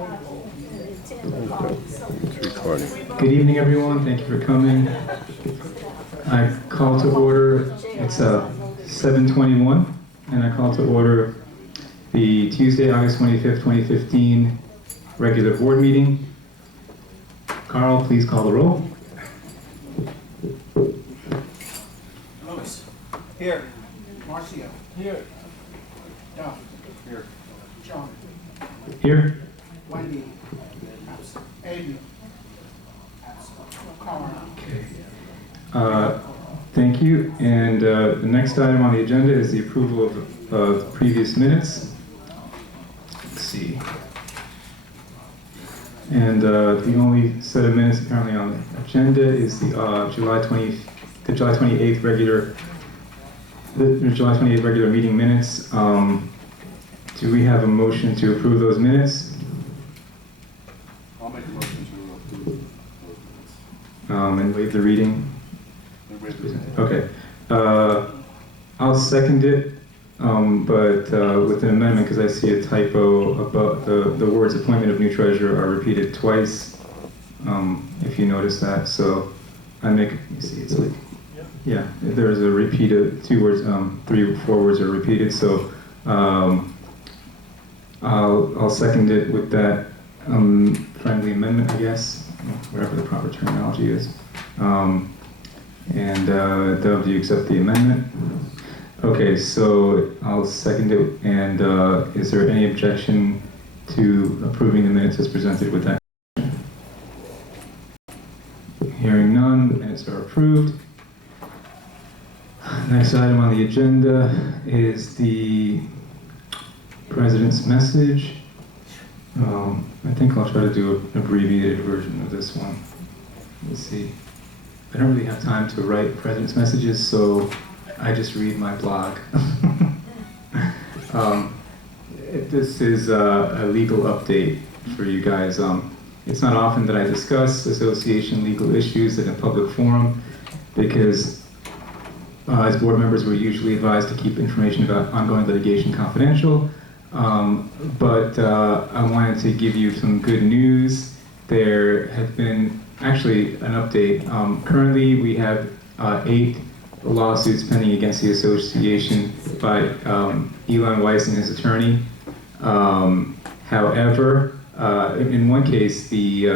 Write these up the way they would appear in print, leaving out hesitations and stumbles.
It's recording. Good evening, everyone. Thank you for coming. I call to order, it's 7:21, and I call to order the Tuesday, August 25th, 2015 regular board meeting. Carl, please call the roll. Lewis. Here. Marcio. Here. Duff. Here. John. Here. Wendy. Absent. Aiden. Absent. Carl. Okay. Thank you. And the next item on the agenda is the approval of previous minutes. Let's see. And the only set of minutes apparently on the agenda is the July 28th regular meeting minutes. Do we have a motion to approve those minutes? I'll make a motion to approve those minutes. And waive the reading? And waive the reading. Okay. I'll second it, but with an amendment because I see a typo about the words appointment of new treasurer are repeated twice, if you notice that. So I make, you see, it's like, yeah, there's a repeat of two words, 3 or 4 words are repeated. So I'll second it with that friendly amendment, I guess, whatever the proper terminology is. And Dov, do you accept the amendment? Okay, so I'll second it. And is there any objection to approving the minutes as presented with that? Hearing none, the minutes are approved. Next item on the agenda is the President's message. I think I'll try to do an abbreviated version of this one. Let's see. I don't really have time to write President's messages, so I just read my blog. This is a legal update for you guys. It's not often that I discuss association legal issues in a public forum because as board members, we're usually advised to keep information about ongoing litigation confidential. But I wanted to give you some good news. There have been actually an update. Currently, we have 8 lawsuits pending against the association by Elon Weiss and his attorney. However, in one case, the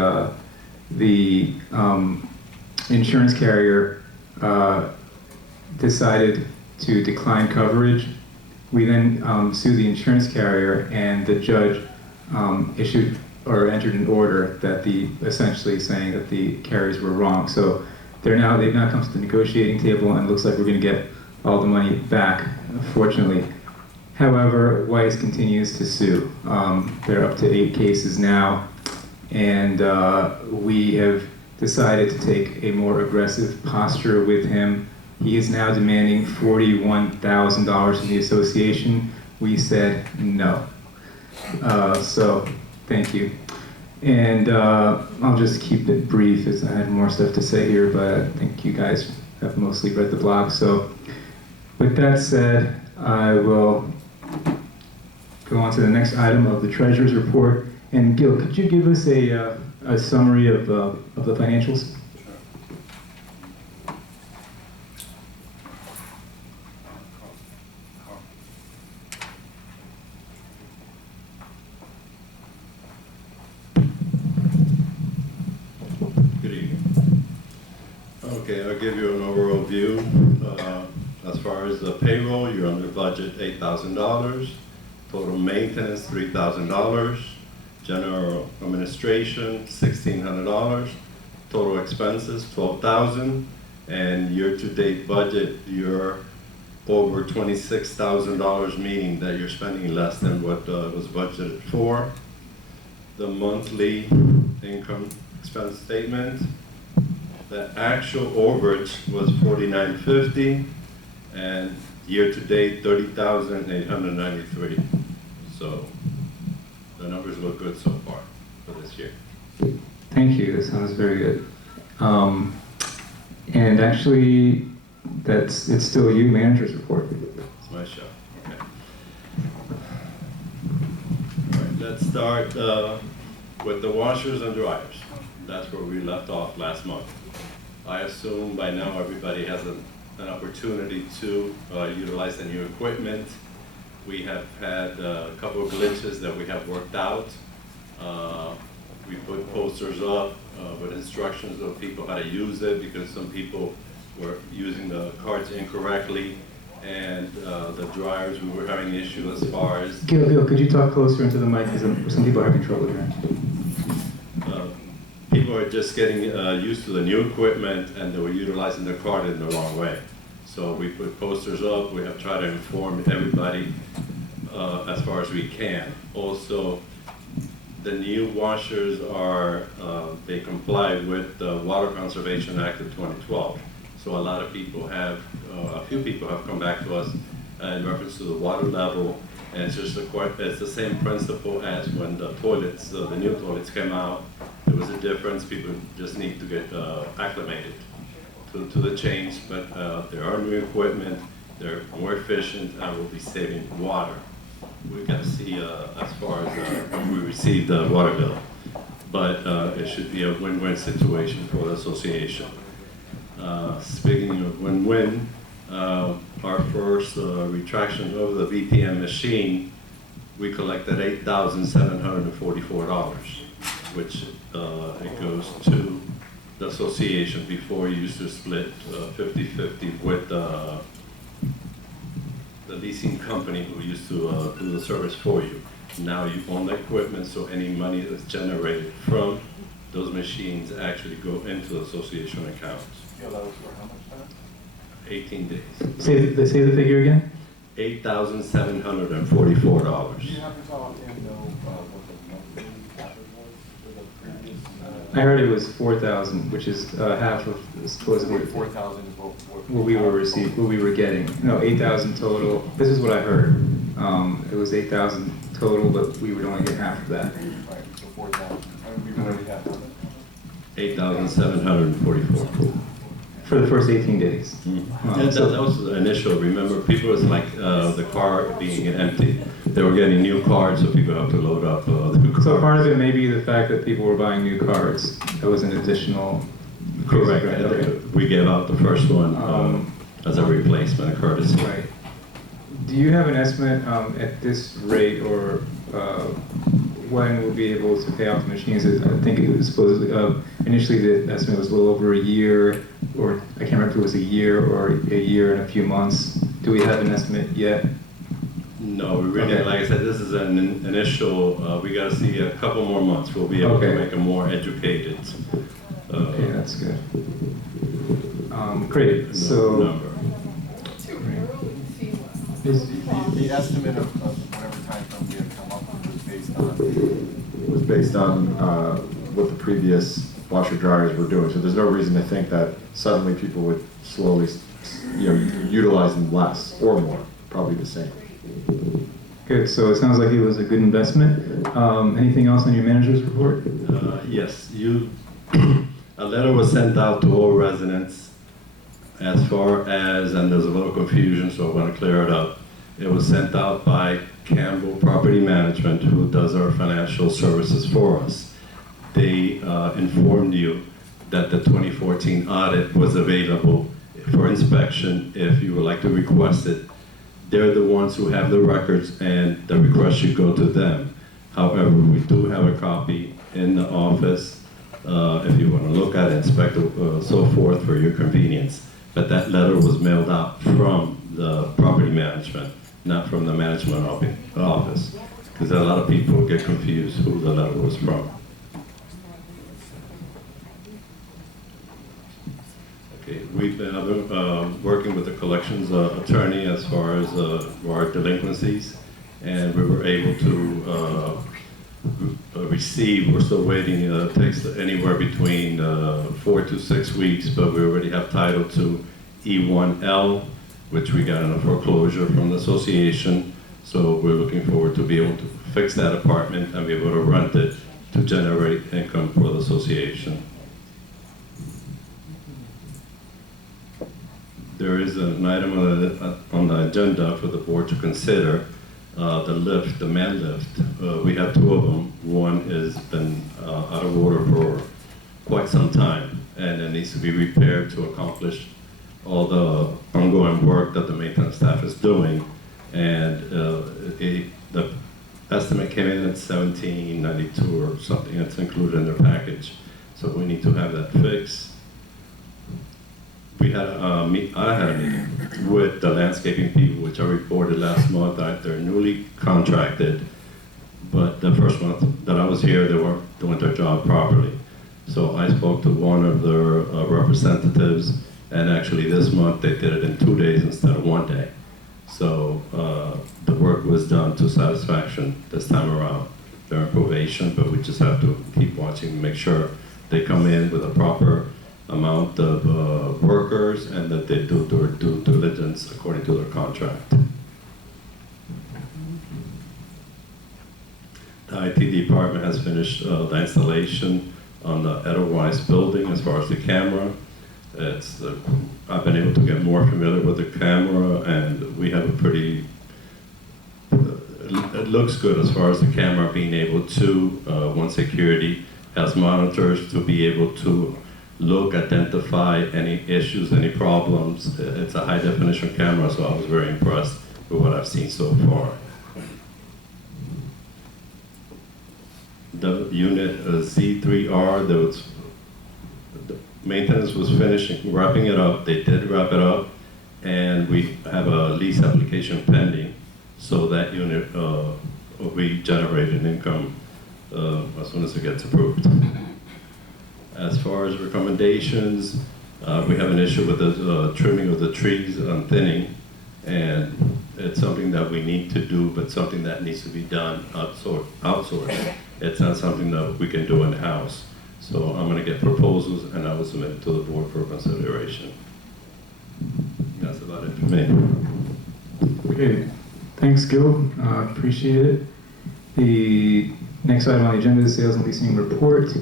insurance carrier decided to decline coverage. We then sued the insurance carrier, and the judge issued or entered an order that essentially saying that the carriers were wrong. So they've now come to the negotiating table, and it looks like we're going to get all the money back, fortunately. However, Weiss continues to sue. They're up to 8 cases now, and we have decided to take a more aggressive posture with him. He is now demanding $41,000 from the association. We said no. So, thank you. And I'll just keep it brief as I had more stuff to say here, but I think you guys have mostly read the blog. So, with that said, I will go on to the next item of the Treasurer's Report. And Gil, could you give us a summary of the financials? Okay, I'll give you an overall view. As far as the payroll, you're under budget $8,000. Total maintenance, $3,000. General administration, $1,600. Total expenses, $12,000. And year-to-date budget, you're over $26,000, meaning that you're spending less than what was budgeted for. The monthly income expense statement. The actual overage was $49.50, and year-to-date $30,893. So the numbers look good so far for this year. Thank you. That sounds very good. And actually, it's still you, manager's report. It's my show. Okay. All right, let's start With the washers and dryers, that's where we left off last month. I assume by now everybody has an opportunity to utilize the new equipment. We have had a couple of glitches that we have worked out. We put posters up with instructions of people how to use it, because some people were using the cards incorrectly. And the dryers, we were having an issue as far as Gil, could you talk closer into the mic, because some people are having trouble here. people are just getting used to the new equipment, and they were utilizing the card in the wrong way. So we put posters up. We have tried to inform everybody as far as we can. Also, the new washers are, they comply with the Water Conservation Act of 2012. So a lot of people have, a few people have come back to us in reference to the water level, and it's just it's the same principle as when the toilets, the new toilets came out. There was a difference. People just need to get acclimated to the change, but there are new equipment. They're more efficient and will be saving water. We've got to see as far as when we receive the water bill, but it should be a win-win situation for the association. Speaking of win-win, our first retraction of the VPM machine, we collected $8,744, which it goes to the association. Before, you used to split 50-50 with the leasing company who used to do the service for you. Now you own the equipment, so any money that's generated from those machines actually go into the association accounts. Yeah, that was for how much time? 18 days. Say the figure again? $8,744. Do you happen to offhand know what the monthly average was for the previous? I heard it was 4,000, which is half of supposedly 4,000 is what we were getting. No, 8,000 total. This is what I heard. It was 8,000 total, but we would only get half of that. Right, so 4,000. And we've already had how much? 8,744. For the first 18 days. That was the initial. Remember, people was like the car being empty. They were getting new cards, so people have to load up the new cards. So part of it may be the fact that people were buying new cards. That was an additional. Correct. Okay. We gave out the first one as a replacement, a courtesy. Right. Do you have an estimate at this rate, or when we'll be able to pay off the machines? I think it was supposedly, initially the estimate was a little over a year, or I can't remember if it was a year or a year and a few months. Do we have an estimate yet? No, we really, Okay. like I said, this is an initial, we got to see a couple more months. We'll be able Okay. to make a more educated Okay, that's good. Great, so. number. The estimate of whatever time frame we had come up with was based on what the previous washer dryers were doing. So there's no reason to think that suddenly people would slowly, utilize them less or more, probably the same. Good, so it sounds like it was a good investment. Anything else on your manager's report? Yes, a letter was sent out to all residents as far as, and there's a little confusion, so I want to clear it up. It was sent out by Campbell Property Management, who does our financial services for us. They informed you that the 2014 audit was available for inspection if you would like to request it. They're the ones who have the records, and the request should go to them. However, we do have a copy in the office if you want to look at it, inspect it, so forth, for your convenience. But that letter was mailed out from the property management, not from the management office, because a lot of people get confused who the letter was from. Okay, we've been working with the collections attorney as far as our delinquencies, and we were able to receive. We're still waiting. It takes anywhere between 4 to 6 weeks, but we already have title to E1L, which we got in a foreclosure from the association. So we're looking forward to be able to fix that apartment and be able to rent it to generate income for the association. There is an item on the agenda for the board to consider. The lift, the man lift. We have two of them. One has been out of order for quite some time, and it needs to be repaired to accomplish all the ongoing work that the maintenance staff is doing. And the estimate came in at $1792 or something. It's included in their package, so we need to have that fixed. I had a meeting with the landscaping people, which I reported last month that they're newly contracted, but the first month that I was here, they weren't doing their job properly. So I spoke to one of their representatives, and actually this month they did it in 2 days instead of 1 day. So the work was done to satisfaction this time around. They're in probation, but we just have to keep watching, make sure they come in with a proper amount of workers and that they do their due diligence according to their contract. The IT department has finished the installation on the Edelweiss building as far as the camera. I've been able to get more familiar with the camera, and we have a pretty, it looks good as far as the camera being able to, one security has monitors to be able to look, identify any issues, any problems. It's a high definition camera, so I was very impressed with what I've seen so far. The unit Z3R, the maintenance was finishing, wrapping it up. They did wrap it up, and we have a lease application pending, so that unit will be generating income as soon as it gets approved. As far as recommendations, we have an issue with the trimming of the trees and thinning, and it's something that we need to do, but something that needs to be done outsourced. It's not something that we can do in-house. So I'm going to get proposals, and I will submit it to the board for consideration. That's about it for me. Okay, thanks, Gil. Appreciate it. The next item on the agenda is sales and leasing report.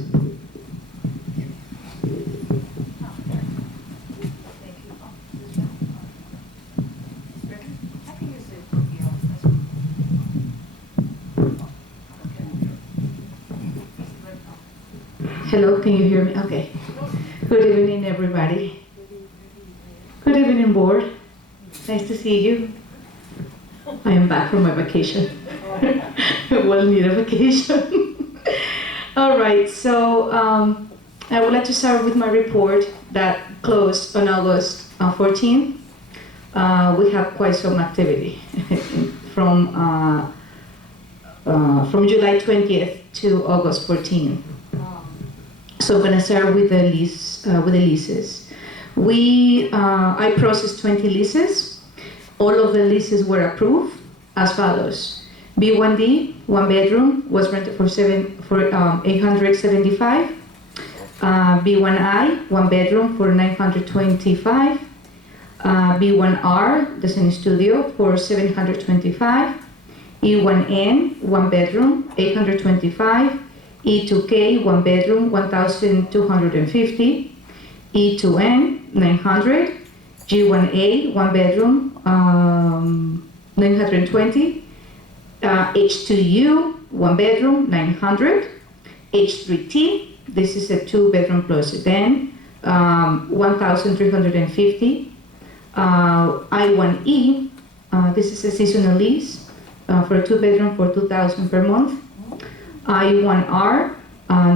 Hello, can you hear me? Okay. Good evening, everybody. Good evening, board. Nice to see you. I am back from my vacation. Well, need a vacation. All right, so I would like to start with my report that closed on August 14. We have quite some activity from July 20th to August 14. So I'm going to start with the leases. I processed 20 leases. All of the leases were approved as follows. B1D, 1 bedroom, was rented for $875. B1I, 1 bedroom for $925. B1R, the same studio, for $725. E1N, 1 bedroom, $825. E2K, 1 bedroom, $1,250. E2N, $900. G1A, 1 bedroom, $920. H2U, 1 bedroom, $900. H3T, this is a 2 bedroom plus a den, $1,350. I1E, this is a seasonal lease for a 2 bedroom for $2,000 per month. I1R,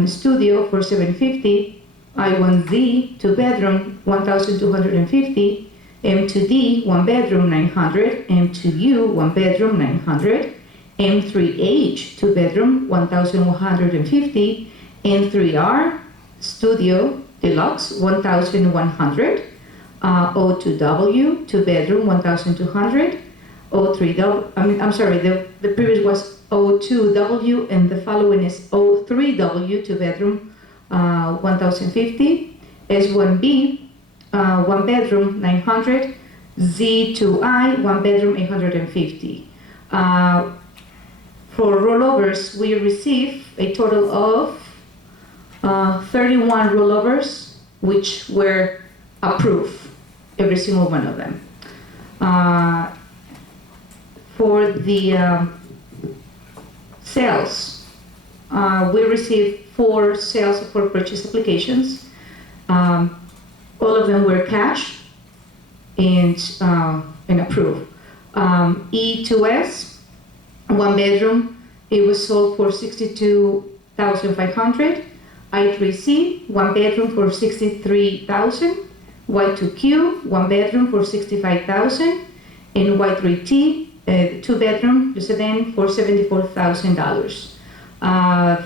studio for $750. I1Z, 2 bedroom, $1,250. M2D, 1 bedroom, $900. M2U, 1 bedroom, $900. M3H, 2 bedroom, $1,150. M3R, studio deluxe, $1,100. O2W, 2 bedroom, $1,200. O3W, I'm sorry, the previous was O2W, and the following is O3W, 2 bedroom, $1,050. S1B, 1 bedroom, $900. Z2I, 1 bedroom, $850. For rollovers, we received a total of 31 rollovers, which were approved, every single one of them. For the sales, we received 4 sales for purchase applications. All of them were cash and approved. E2S, 1 bedroom, it was sold for $62,500. I3C, 1 bedroom for $63,000. Y2Q, 1 bedroom for $65,000. And Y3T, 2 bedroom sedan for $74,000.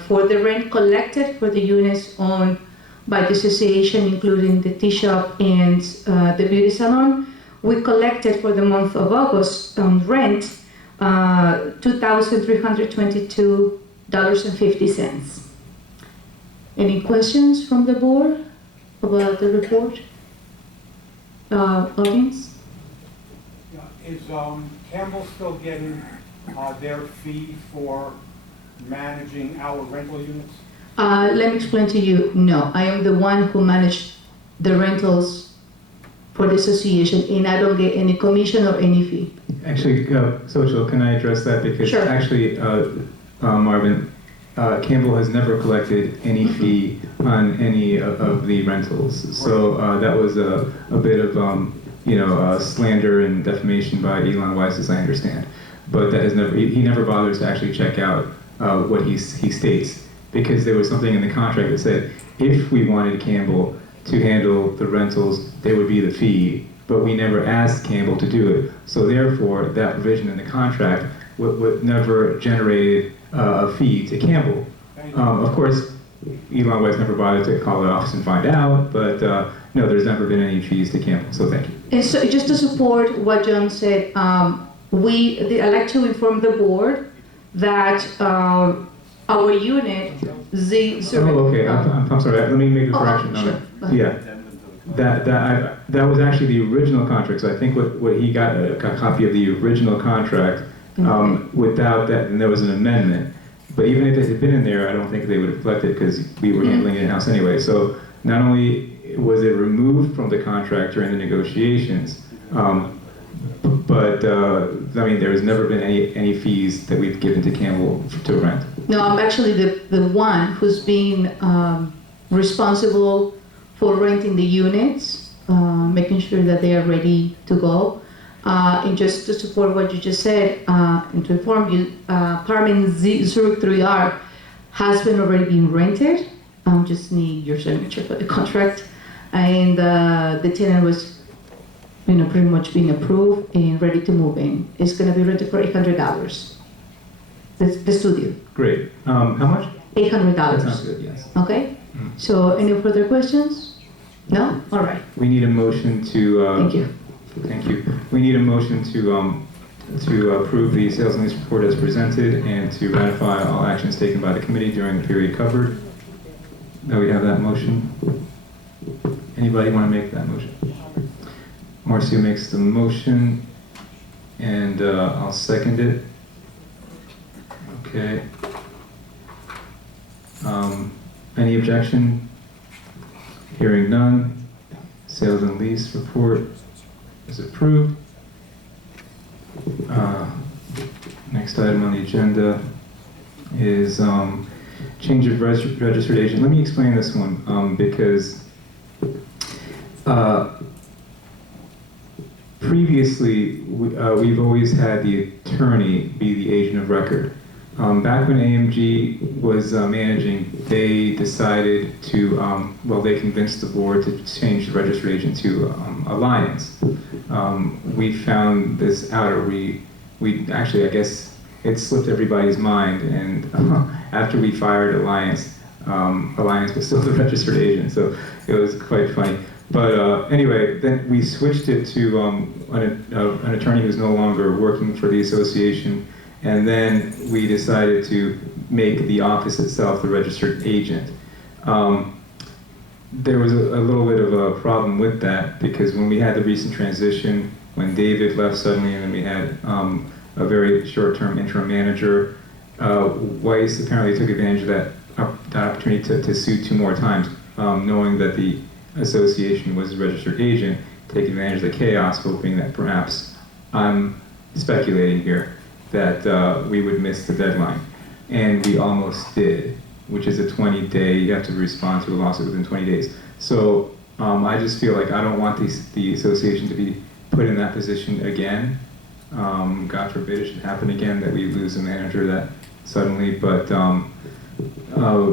For the rent collected for the units owned by the association, including the tea shop and the beauty salon, we collected for the month of August rent $2,322.50. Any questions from the board about the report? Audience? Yeah, is Campbell still getting their fee for managing our rental units? Let me explain to you. No, I am the one who managed the rentals for the association, and I don't get any commission or any fee. Actually, Social, can I address that? Because Sure. actually, Marvin, Campbell has never collected any fee on any of the rentals. So that was a bit of slander and defamation by Elon Weiss, as I understand. But that has never, he never bothers to actually check out what he states, because there was something in the contract that said if we wanted Campbell to handle the rentals, there would be the fee, but we never asked Campbell to do it. So therefore, that provision in the contract would never generate a fee to Campbell. Of course, Elon Weiss never bothered to call the office and find out, but no, there's never been any fees to Campbell, so thank you. And so just to support what John said, I'd like to inform the board that our unit, Oh, okay, I'm sorry, let me make a correction on sure. it. Yeah, that was actually the original contract, so I think what he got, a copy of the original contract. Without that, and there was an amendment. But even if it had been in there, I don't think they would have collected, because we were handling it in-house anyway. So not only was it removed from the contract during the negotiations, but I mean, there has never been any fees that we've given to Campbell to rent. No, I'm actually the one who's being responsible for renting the units, making sure that they are ready to go. And just to support what you just said, and to inform you, apartment Zurich 3R has already been rented. Just need your signature for the contract. And the tenant was, pretty much being approved and ready to move in. It's gonna be rented for $800. The studio. Great. How much? $800. That sounds good, yes. Okay? So any further questions? No? All right. We need a motion to... Thank you. Thank you. We need a motion to approve the sales and lease report as presented and to ratify all actions taken by the committee during the period covered. Now we have that motion. Anybody want to make that motion? Marcio makes the motion, and I'll second it. Okay. Any objection? Hearing none. Sales and lease report is approved. Next item on the agenda is change of registered agent. Let me explain this one because previously we've always had the attorney be the agent of record. Back when AMG was managing, they decided to, they convinced the board to change the registered agent to Alliance. We found this out, or we actually, I guess, it slipped everybody's mind, and after we fired Alliance, Alliance was still the registered agent, so it was quite funny. But anyway, then we switched it to an attorney who's no longer working for the association. And then we decided to make the office itself the registered agent. There was a little bit of a problem with that because when we had the recent transition, when David left suddenly and then we had a very short-term interim manager, Weiss apparently took advantage of that opportunity to sue 2 more times, knowing that the association was a registered agent, take advantage of the chaos, hoping that perhaps, I'm speculating here, that we would miss the deadline. And we almost did. which is a 20-day, you have to respond to a lawsuit within 20 days. So I just feel like I don't want the association to be put in that position again. God forbid it should happen again, that we lose a manager that suddenly, but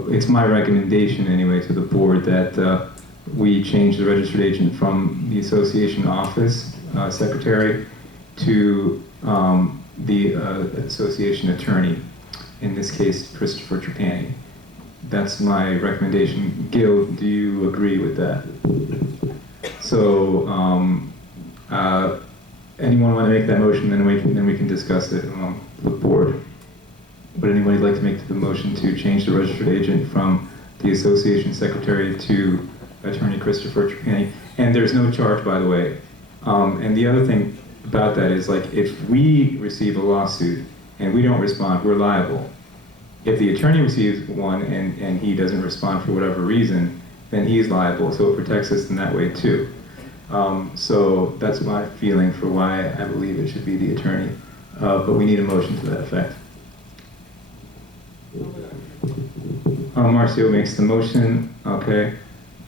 it's my recommendation anyway to the board that we change the registered agent from the association office secretary to the association attorney, in this case Christopher Trapani. That's my recommendation. Gil, do you agree with that? So anyone want to make that motion, then we can discuss it among the board. Would anybody like to make the motion to change the registered agent from the association secretary to attorney Christopher Trapani? And there's no charge, by the way. And the other thing about that is, like, if we receive a lawsuit and we don't respond, we're liable. If the attorney receives one and he doesn't respond for whatever reason, then he's liable, so it protects us in that way too. So that's my feeling for why I believe it should be the attorney, but we need a motion to that effect. Marcio makes the motion, okay.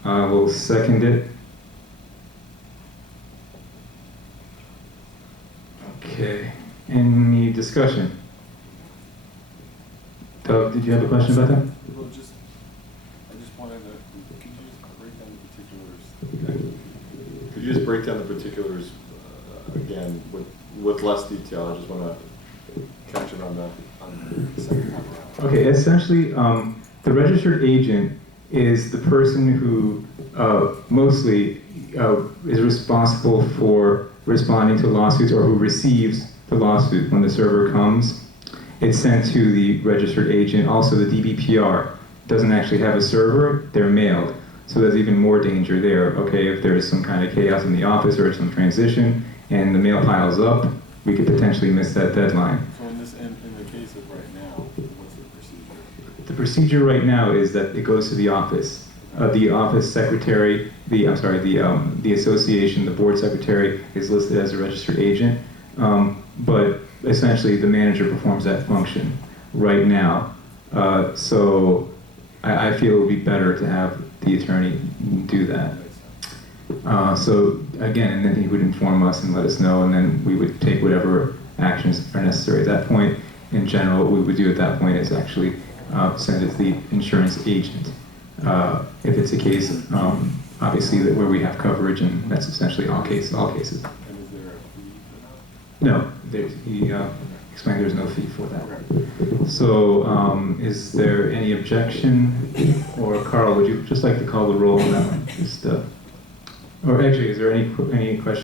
We'll second it. Okay, any discussion? Doug, did you have a question about that? Well, I just wanted to, could you just break down the particulars? Okay. Could you just break down the particulars again with less detail? I just want to catch it on the second time around. Okay, essentially, the registered agent is the person who mostly is responsible for responding to lawsuits, or who receives the lawsuit when the server comes. It's sent to the registered agent. Also, the DBPR doesn't actually have a server, they're mailed. So there's even more danger there. Okay, if there's some kind of chaos in the office or some transition and the mail piles up, we could potentially miss that deadline. So in the case of right now, what's the procedure? The procedure right now is that it goes to the office. The office secretary, the association, the board secretary is listed as a registered agent, but essentially the manager performs that function right now. So I feel it would be better to have the attorney do that. So again, and then he would inform us and let us know, and then we would take whatever actions are necessary at that point. In general, what we would do at that point is actually send it to the insurance agent. If it's a case, obviously, that where we have coverage, and that's essentially all cases. And is there a fee for that? No, he explained there's no fee for that. So, is there any objection? Or Carl, would you just like to call the roll on that one? Just, or actually, is there any question?